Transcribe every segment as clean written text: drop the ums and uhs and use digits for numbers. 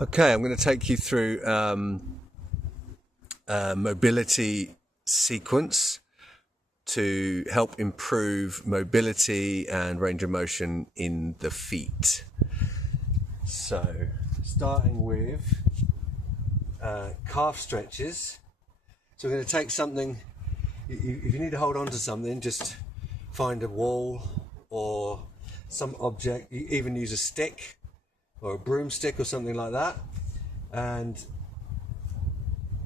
Okay, I'm going to take you through a mobility sequence to help improve mobility and range of motion in the feet. So, starting with calf stretches. So we're going to take something, if you need to hold on to something, just find a wall or some object. You even use a stick or a broomstick or something like that, and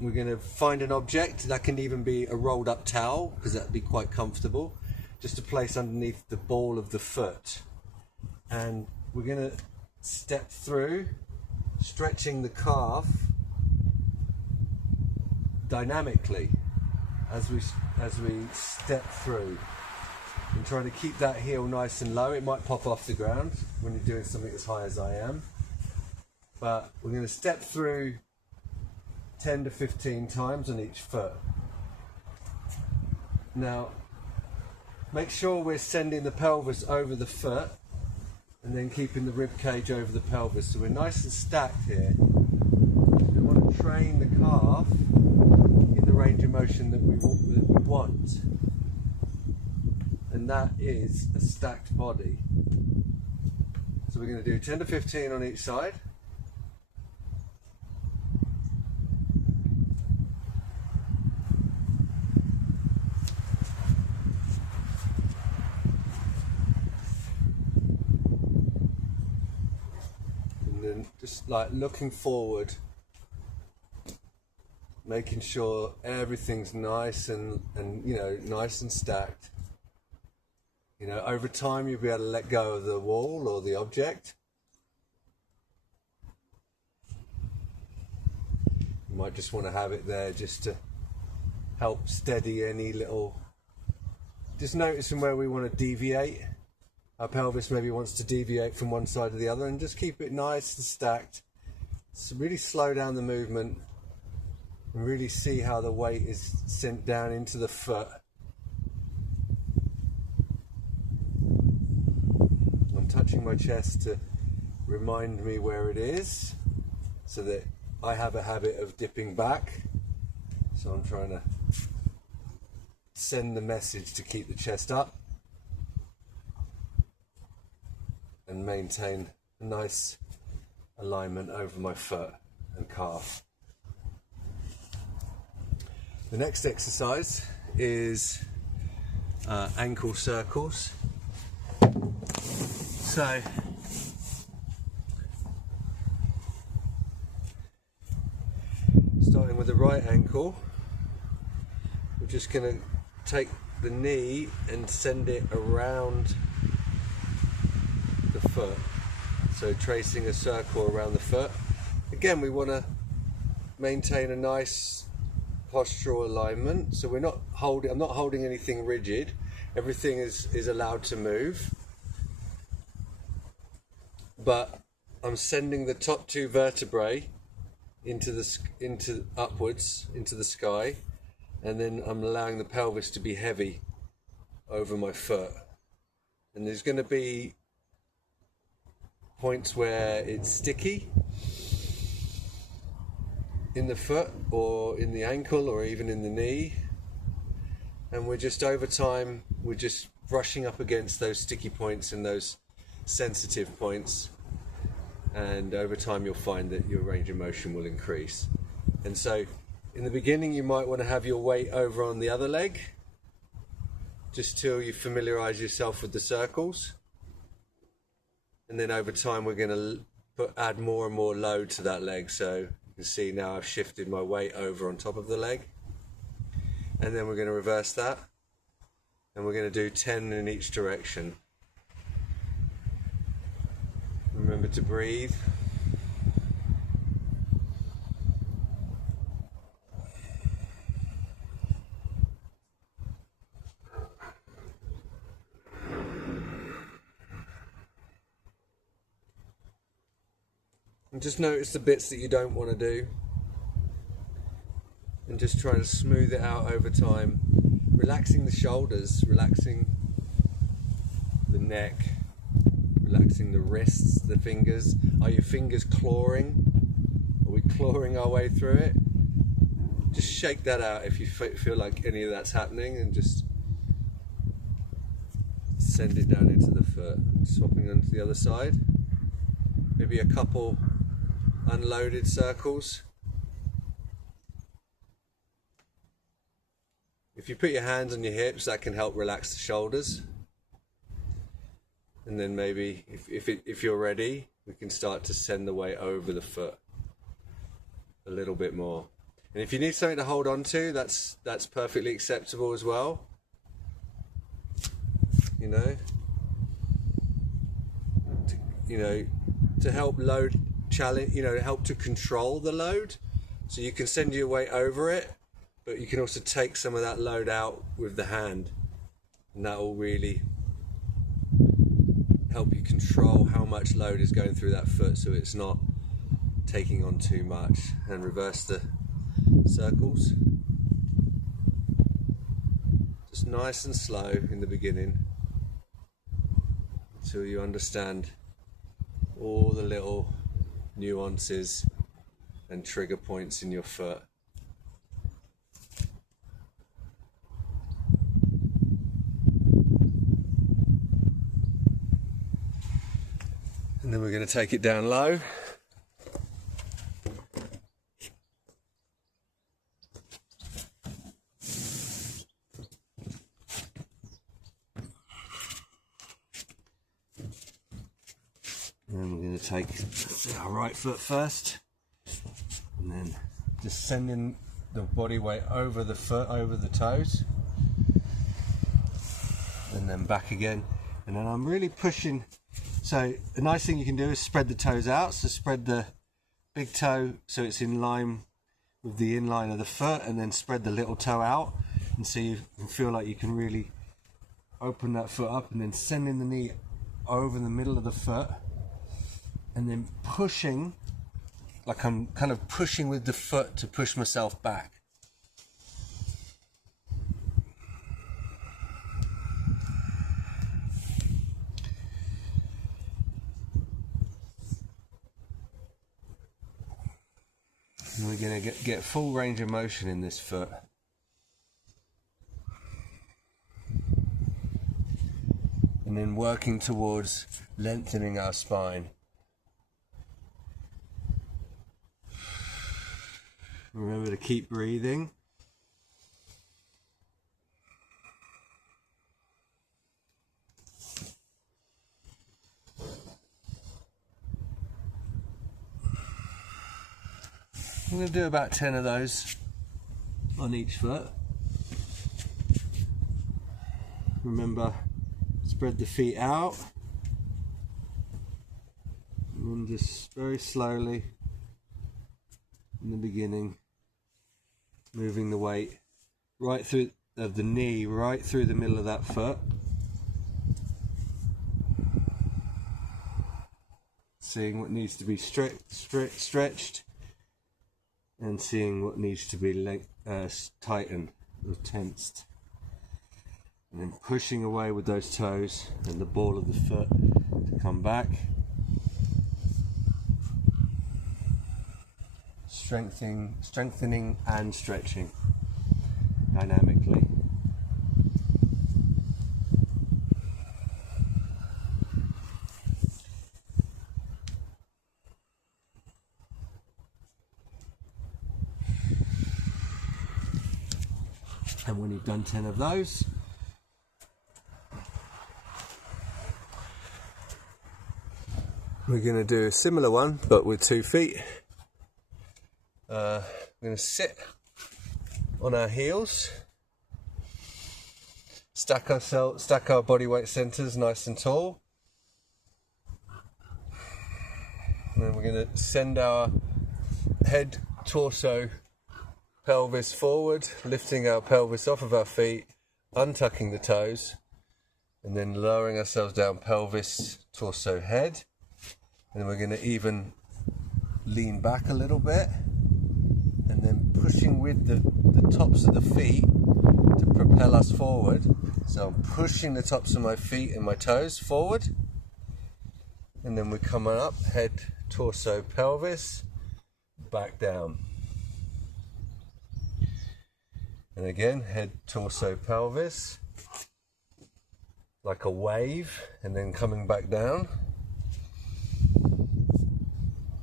we're going to find an object that can even be a rolled up towel, because that'd be quite comfortable, just to place underneath the ball of the foot. And we're going to step through, stretching the calf dynamically as we step through, and trying to keep that heel nice and low. It might pop off the ground when you're doing something as high as I am, but we're going to step through 10 to 15 times on each foot. Now, make sure we're sending the pelvis over the foot and then keeping the rib cage over the pelvis, so we're nice and stacked here. We want to train the calf in the range of motion that we want, and that is a stacked body. So we're going to do 10 to 15 on each side. And then just like looking forward, making sure everything's nice and nice and stacked. Over time you'll be able to let go of the wall or the object. You might just want to have it there just to help steady any little, just noticing where we want to deviate. Our pelvis maybe wants to deviate from one side to the other, and just keep it nice and stacked. So really slow down the movement and really see how the weight is sent down into the foot. I'm touching my chest to remind me where it is, so that I have a habit of dipping back. So I'm trying to send the message to keep the chest up and maintain a nice alignment over my foot and calf. The next exercise is ankle circles. So starting with the right ankle, we're just going to take the knee and send it around the foot, so tracing a circle around the foot. Again, we want to maintain a nice postural alignment, so I'm not holding anything rigid. Everything is allowed to move, but I'm sending the top two vertebrae upwards into the sky, and then I'm allowing the pelvis to be heavy over my foot. And there's going to be points where it's sticky in the foot or in the ankle or even in the knee, and we're just over time we're just brushing up against those sticky points and those sensitive points, and over time you'll find that your range of motion will increase. And so in the beginning you might want to have your weight over on the other leg just till you familiarize yourself with the circles, and then over time we're going to add more and more load to that leg. So you can see now I've shifted my weight over on top of the leg, and then we're going to reverse that, and we're going to do 10 in each direction. Remember to breathe. And just notice the bits that you don't want to do, and just try to smooth it out over time, relaxing the shoulders, relaxing the neck, relaxing the wrists, the fingers. Are your fingers clawing? clawing our way through it. Just shake that out if you feel like any of that's happening, and just send it down into the foot, swapping onto the other side. Maybe a couple unloaded circles. If you put your hands on your hips, that can help relax the shoulders. And then maybe, if you're ready, we can start to send the weight over the foot a little bit more. And if you need something to hold on to, that's perfectly acceptable as well. You know, to help load challenge, help to control the load. So you can send your weight over it, but you can also take some of that load out with the hand, and that will really help you control how much load is going through that foot, so it's not taking on too much. And reverse the circles, just nice and slow in the beginning, until you understand all the little nuances and trigger points in your foot. And then we're going to take it down low. And we're going to take our right foot first, and then just sending the body weight over the foot, over the toes, and then back again. And then I'm really pushing. So a nice thing you can do is spread the toes out. So spread the big toe so it's in line with the inline of the foot, and then spread the little toe out, and so you can feel like you can really open that foot up, and then sending the knee over the middle of the foot, and then pushing, like I'm kind of pushing with the foot to push myself back. And we're going to get full range of motion in this foot. And then working towards lengthening our spine. Remember to keep breathing. I'm going to do about 10 of those on each foot. Remember, spread the feet out, and then just very slowly in the beginning, moving the weight right through of the knee, right through the middle of that foot. Seeing what needs to be stretched, and seeing what needs to be tightened or tensed. And then pushing away with those toes and the ball of the foot to come back. Strengthening and stretching dynamically. And when you've done 10 of those, we're going to do a similar one but with 2 feet. We're going to sit on our heels, stack our body weight centers nice and tall, and then we're going to send our head, torso, pelvis forward, lifting our pelvis off of our feet, untucking the toes, and then lowering ourselves down, pelvis, torso, head. And then we're going to even lean back a little bit, and then pushing with the tops of the feet to propel us forward. So I'm pushing the tops of my feet and my toes forward, and then we're coming up, head, torso, pelvis, back down. And again, head, torso, pelvis, like a wave, and then coming back down,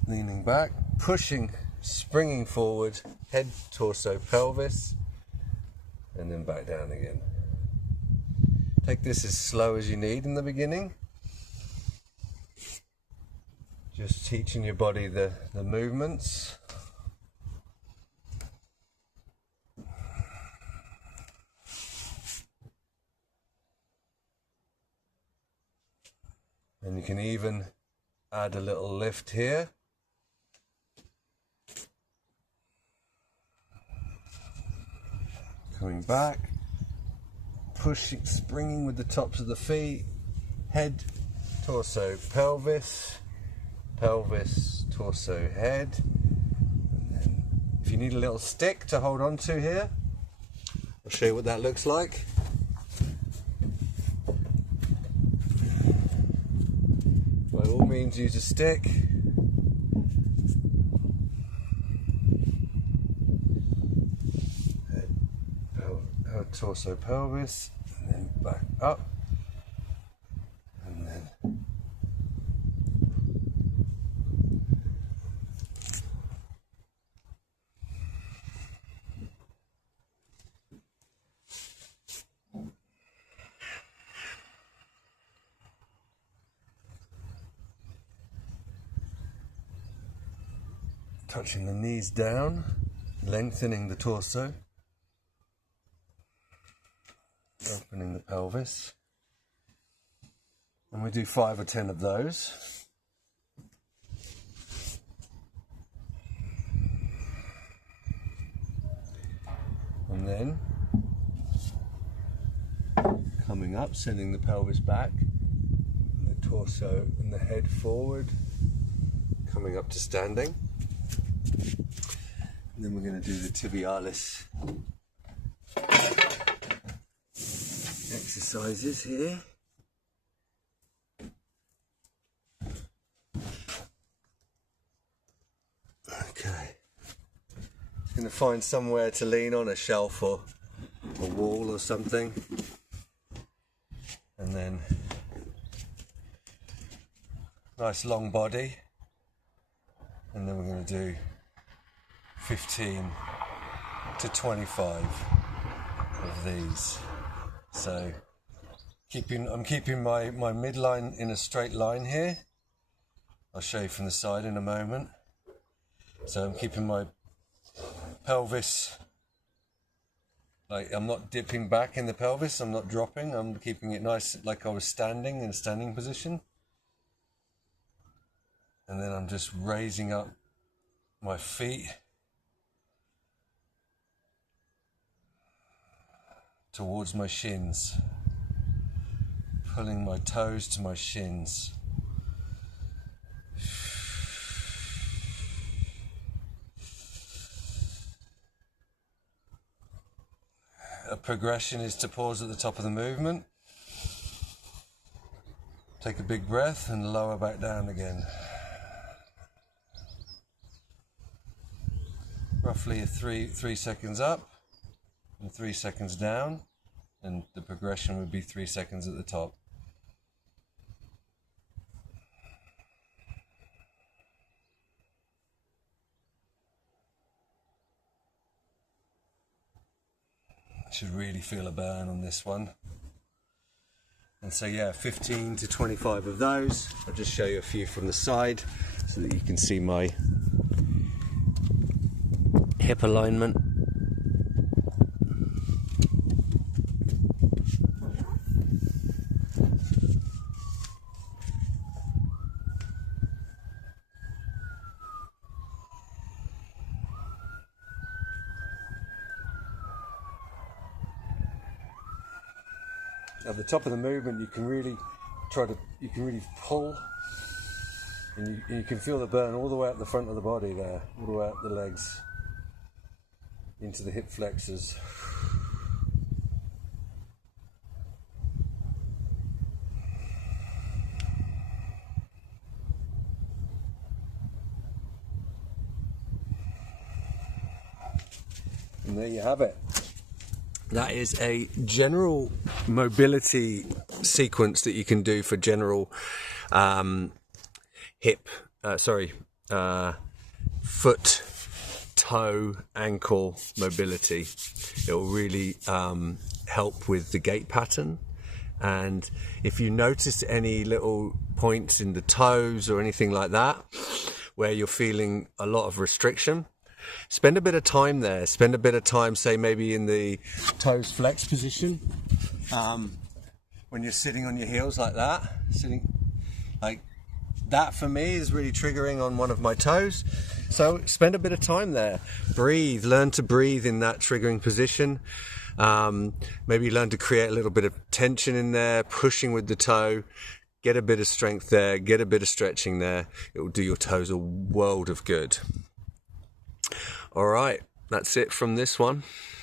leaning back, pushing, springing forward, head, torso, pelvis, and then back down again. Take this as slow as you need in the beginning. Just teaching your body the movements. And you can even add a little lift here. Coming back, pushing, springing with the tops of the feet, head, torso, pelvis, pelvis, torso, head. And then if you need a little stick to hold on to here, I'll show you what that looks like. By all means, use a stick. Head, torso, pelvis, and then back up, and then touching the knees down, lengthening the torso, opening the pelvis, and we do 5 or 10 of those. And then coming up, sending the pelvis back, and the torso and the head forward, coming up to standing. And then we're going to do the tibialis exercises here. Okay. Going to find somewhere to lean on, a shelf or a wall or something. And then nice long body. And then we're going to do 15 to 25 of these. So I'm keeping my midline in a straight line here. I'll show you from the side in a moment. So I'm keeping my pelvis, like I'm not dipping back in the pelvis, I'm not dropping, I'm keeping it nice like I was standing in a standing position. And then I'm just raising up my feet towards my shins, pulling my toes to my shins. A progression is to pause at the top of the movement, take a big breath and lower back down again. Roughly 3 seconds up and 3 seconds down, and the progression would be 3 seconds at the top. I should really feel a burn on this one. And so yeah, 15 to 25 of those. I'll just show you a few from the side so that you can see my hip alignment. At the top of the movement, you can really pull, and you can feel the burn all the way up the front of the body there, all the way up the legs, into the hip flexors. And there you have it. That is a general mobility sequence that you can do for general foot, toe, ankle mobility. It will really help with the gait pattern. And if you notice any little points in the toes or anything like that where you're feeling a lot of restriction, spend a bit of time there. Spend a bit of time, say maybe in the toes flex position, when you're sitting on your heels like that. Sitting like that for me is really triggering on one of my toes. So spend a bit of time there. Breathe, learn to breathe in that triggering position. Maybe learn to create a little bit of tension in there, pushing with the toe. Get a bit of strength there, get a bit of stretching there. It will do your toes a world of good. All right, that's it from this one.